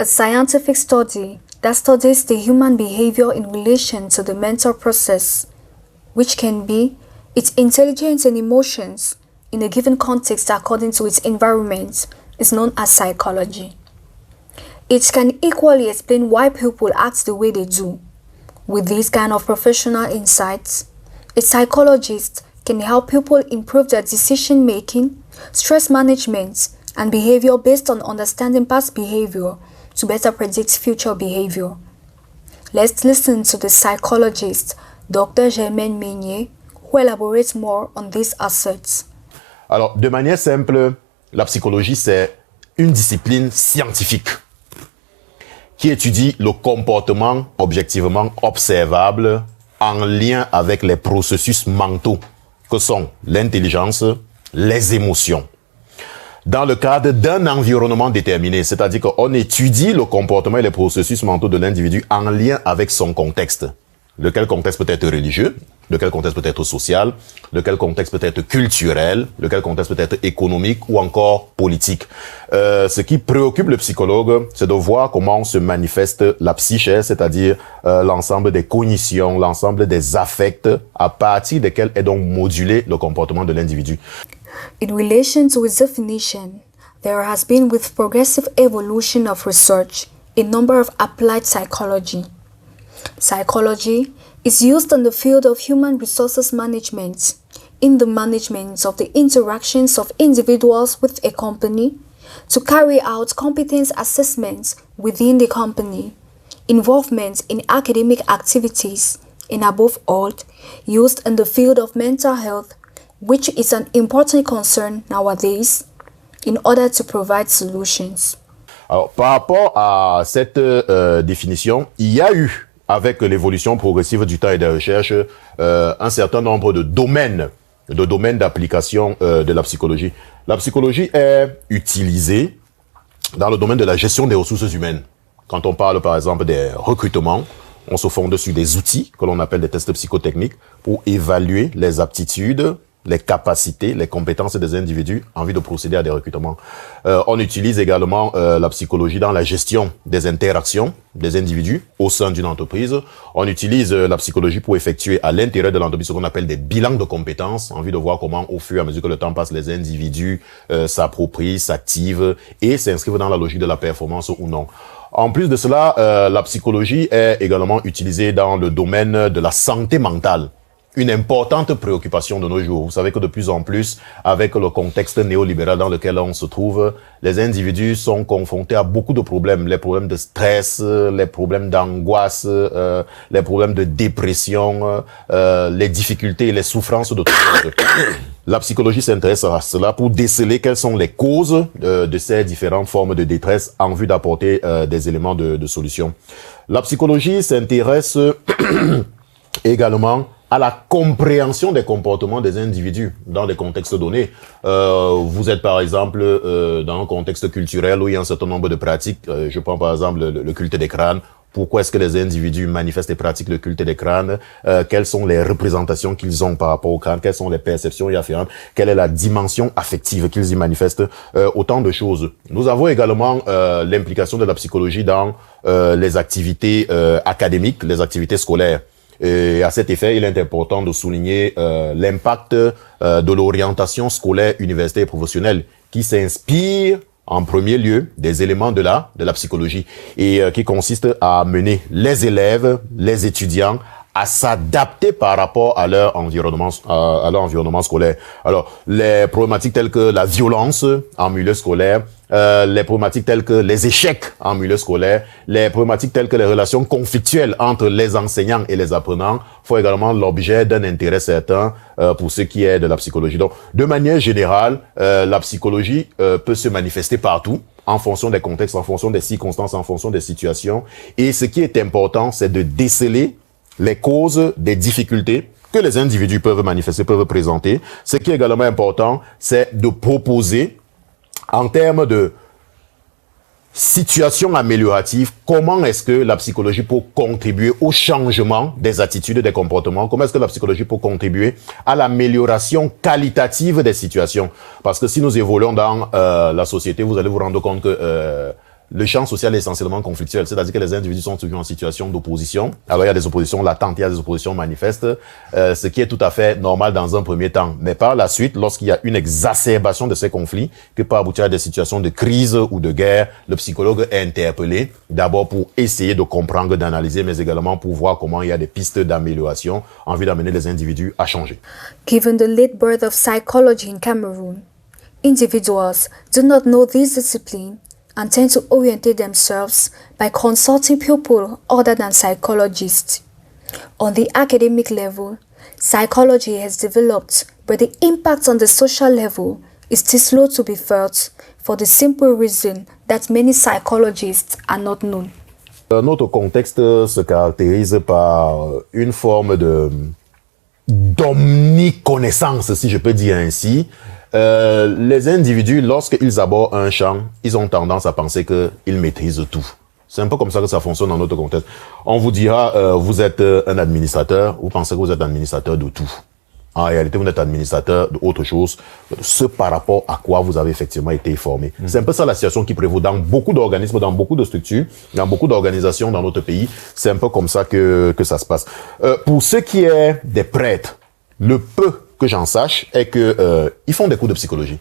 A scientific study that studies the human behavior in relation to the mental process, which can be its intelligence and emotions in a given context according to its environment, is known as psychology. It can equally explain why people act the way they do. With these kind of professional insights, a psychologist can help people improve their decision making, stress management, and behavior based on understanding past behavior to better predict future behavior. Let's listen to the psychologist Dr. Germaine Meignier, who elaborates more on these asserts. Alors, de manière simple, la psychologie, c'est une discipline scientifique qui étudie le comportement objectivement observable en lien avec les processus mentaux que sont l'intelligence, les émotions, dans le cadre d'un environnement déterminé, c'est-à-dire qu'on étudie le comportement et les processus mentaux de l'individu en lien avec son contexte. Lequel contexte peut être religieux, lequel contexte peut être social, lequel contexte peut être culturel, lequel contexte peut être économique ou encore politique. Ce qui préoccupe le psychologue, c'est de voir comment se manifeste la psyché, c'est-à-dire l'ensemble des cognitions, l'ensemble des affects à partir desquels est donc modulé le comportement de l'individu. In relation to its definition, there has been with progressive evolution of research a number of applied psychology. Psychology is used in the field of human resources management, in the management of the interactions of individuals with a company, to carry out competence assessments within the company, involvement in academic activities, and above all, used in the field of mental health, which is an important concern nowadays, in order to provide solutions. Alors, par rapport à cette définition, il y a eu, avec l'évolution progressive du temps et des recherches, un certain nombre de domaines d'application de la psychologie. La psychologie est utilisée dans le domaine de la gestion des ressources humaines. Quand on parle par exemple des recrutements, on se fonde sur des outils que l'on appelle des tests psychotechniques pour évaluer les aptitudes, les capacités, les compétences des individus en vue de procéder à des recrutements. On utilise également la psychologie dans la gestion des interactions des individus au sein d'une entreprise. On utilise la psychologie pour effectuer à l'intérieur de l'entreprise ce qu'on appelle des bilans de compétences en vue de voir comment, au fur et à mesure que le temps passe, les individus s'approprient, s'activent et s'inscrivent dans la logique de la performance ou non. En plus de cela, la psychologie est également utilisée dans le domaine de la santé mentale. Une importante préoccupation de nos jours. Vous savez que de plus en plus, avec le contexte néolibéral dans lequel on se trouve, les individus sont confrontés à beaucoup de problèmes. Les problèmes de stress, les problèmes d'angoisse, les problèmes de dépression, les difficultés et les souffrances de tout le monde. La psychologie s'intéresse à cela pour déceler quelles sont les causes de ces différentes formes de détresse en vue d'apporter des éléments de solution. La psychologie s'intéresse également à la compréhension des comportements des individus dans des contextes donnés. Vous êtes par exemple dans un contexte culturel où il y a un certain nombre de pratiques. Je prends par exemple le culte des crânes. Pourquoi est-ce que les individus manifestent et pratiquent le culte des crânes? Quelles sont les représentations qu'ils ont par rapport au crâne? Quelles sont les perceptions y afférentes? Quelle est la dimension affective qu'ils y manifestent? Autant de choses. Nous avons également l'implication de la psychologie dans les activités académiques, les activités scolaires. Et à cet effet, il est important de souligner l'impact de l'orientation scolaire, universitaire et professionnelle qui s'inspire en premier lieu des éléments de la psychologie et qui consiste à mener les élèves, les étudiants à s'adapter par rapport à leur environnement scolaire. Alors, les problématiques telles que la violence en milieu scolaire, les problématiques telles que les échecs en milieu scolaire, les problématiques telles que les relations conflictuelles entre les enseignants et les apprenants font également l'objet d'un intérêt certain pour ce qui est de la psychologie. Donc, de manière générale, la psychologie peut se manifester partout, en fonction des contextes, en fonction des circonstances, en fonction des situations. Et ce qui est important, c'est de déceler les causes des difficultés que les individus peuvent manifester, peuvent présenter. Ce qui est également important, c'est de proposer, en termes de situation améliorative, comment est-ce que la psychologie peut contribuer au changement des attitudes, des comportements? Comment est-ce que la psychologie peut contribuer à l'amélioration qualitative des situations? Parce que si nous évoluons dans la société, vous allez vous rendre compte que le champ social est essentiellement conflictuel, c'est-à-dire que les individus sont toujours en situation d'opposition. Alors il y a des oppositions latentes, il y a des oppositions manifestes, ce qui est tout à fait normal dans un premier temps. Mais par la suite, lorsqu'il y a une exacerbation de ces conflits, que peut aboutir à des situations de crise ou de guerre, le psychologue est interpellé, d'abord pour essayer de comprendre, d'analyser, mais également pour voir comment il y a des pistes d'amélioration en vue d'amener les individus à changer. Given the late birth of psychology in Cameroon, individuals do not know this discipline and tend to orientate themselves by consulting people other than psychologists. On the academic level, psychology has developed, but the impact on the social level is still slow to be felt for the simple reason that many psychologists are not known. Notre contexte se caractérise par une forme d'omniconnaissance, si je peux dire ainsi. Les individus, lorsqu'ils abordent un champ, ils ont tendance à penser qu'ils maîtrisent tout. C'est un peu comme ça que ça fonctionne dans notre contexte. On vous dira, vous êtes un administrateur, vous pensez que vous êtes administrateur de tout. En réalité, vous êtes administrateur d'autre chose, ce par rapport à quoi vous avez effectivement été formé. C'est un peu ça la situation qui prévaut dans beaucoup d'organismes, dans beaucoup de structures, dans beaucoup d'organisations dans notre pays. C'est un peu comme ça que ça se passe. Pour ce qui est des prêtres, le peu que j'en sache est que ils font des cours de psychologie.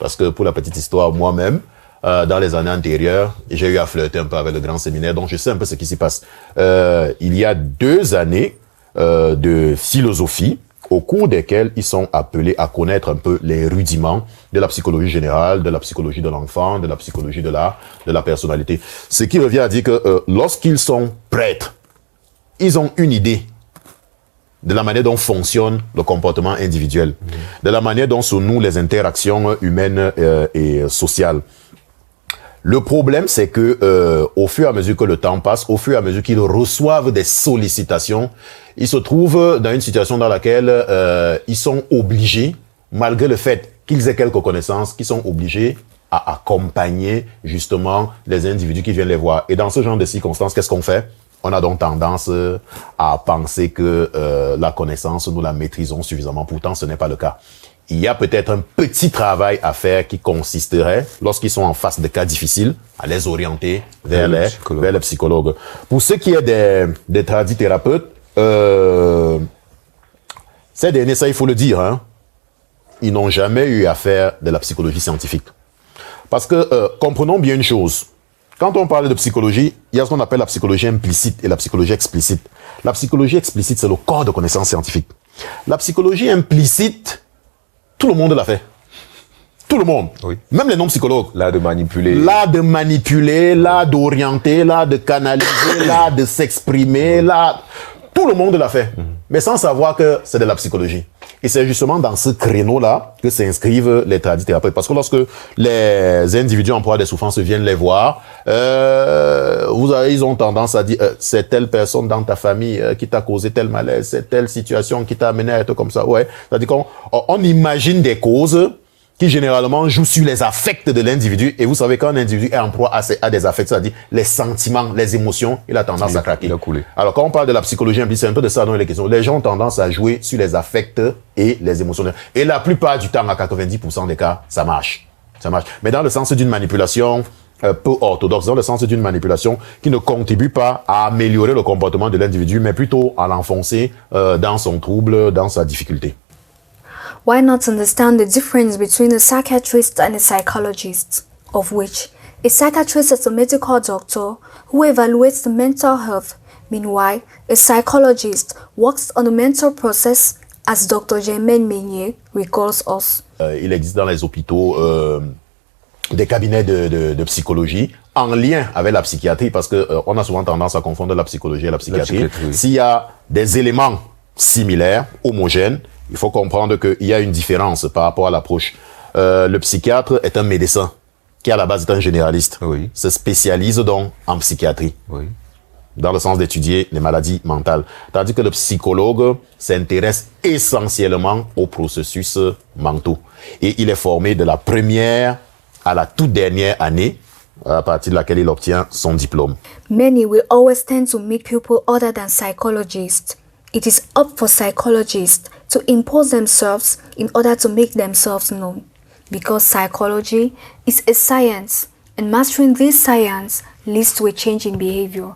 Parce que pour la petite histoire, moi-même, dans les années antérieures, j'ai eu à flirter un peu avec le grand séminaire, donc je sais un peu ce qui s'y passe. Il y a 2 années de philosophie, au cours desquels ils sont appelés à connaître un peu les rudiments de la psychologie générale, de la psychologie de l'enfant, de la psychologie de la personnalité. Ce qui revient à dire que lorsqu'ils sont prêtres, ils ont une idée de la manière dont fonctionne le comportement individuel, de la manière dont se nouent les interactions humaines et sociales. Le problème, c'est que au fur et à mesure que le temps passe, au fur et à mesure qu'ils reçoivent des sollicitations, ils se trouvent dans une situation dans laquelle ils sont obligés, malgré le fait qu'ils aient quelques connaissances, qu'ils sont obligés à accompagner justement les individus qui viennent les voir. Et dans ce genre de circonstances, qu'est-ce qu'on fait? On a donc tendance à penser que la connaissance, nous la maîtrisons suffisamment. Pourtant, ce n'est pas le cas. Il y a peut-être un petit travail à faire qui consisterait, lorsqu'ils sont en face de cas difficiles, à les orienter vers les psychologues. Pour ce qui est des tradithérapeutes, ces derniers, ça il faut le dire, hein, ils n'ont jamais eu à faire de la psychologie scientifique. Parce que, comprenons bien une chose, quand on parle de psychologie, il y a ce qu'on appelle la psychologie implicite et la psychologie explicite. La psychologie explicite, c'est le corps de connaissances scientifiques. La psychologie implicite, tout le monde l'a fait. Tout le monde. Oui. Même les non-psychologues. L'art de manipuler. L'art de manipuler, l'art d'orienter, l'art de canaliser, l'art de s'exprimer, l'art... Tout le monde l'a fait. Mais sans savoir que c'est de la psychologie. Et c'est justement dans ce créneau-là que s'inscrivent les tradithérapeutes. Parce que lorsque les individus en proie à des souffrances viennent les voir, ils ont tendance à dire c'est telle personne dans ta famille qui t'a causé tel malaise, c'est telle situation qui t'a amené à être comme ça. Ouais. C'est-à-dire qu'on imagine des causes qui généralement jouent sur les affects de l'individu. Et vous savez, quand un individu est en proie à des affects, c'est-à-dire les sentiments, les émotions, il a tendance à craquer. Il a coulé. Alors, quand on parle de la psychologie implicite, c'est un peu de ça dont il est question. Les gens ont tendance à jouer sur les affects et les émotions. Et la plupart du temps, à 90% des cas, ça marche. Ça marche. Mais dans le sens d'une manipulation peu orthodoxe, dans le sens d'une manipulation qui ne contribue pas à améliorer le comportement de l'individu, mais plutôt à l'enfoncer dans son trouble, dans sa difficulté. Why not understand the difference between a psychiatrist and a psychologist, of which a psychiatrist is a medical doctor who evaluates the mental health. Meanwhile, a psychologist works on the mental process, as Dr. Germaine Meunier recalls us. Il existe dans les hôpitaux des cabinets de psychologie en lien avec la psychiatrie, parce que on a souvent tendance à confondre la psychologie et la psychiatrie. Oui. S'il y a des éléments similaires, homogènes, il faut comprendre qu'il y a une différence par rapport à l'approche. Le psychiatre est un médecin qui à la base est un généraliste, oui, se spécialise donc en psychiatrie, oui, dans le sens d'étudier les maladies mentales. Tandis que le psychologue s'intéresse essentiellement aux processus mentaux. Et il est formé de la première à la toute dernière année, à partir de laquelle il obtient son diplôme. Many will always tend to meet people other than psychologists. It is up for psychologists to impose themselves in order to make themselves known, because psychology is a science And mastering this science leads to a change in behavior.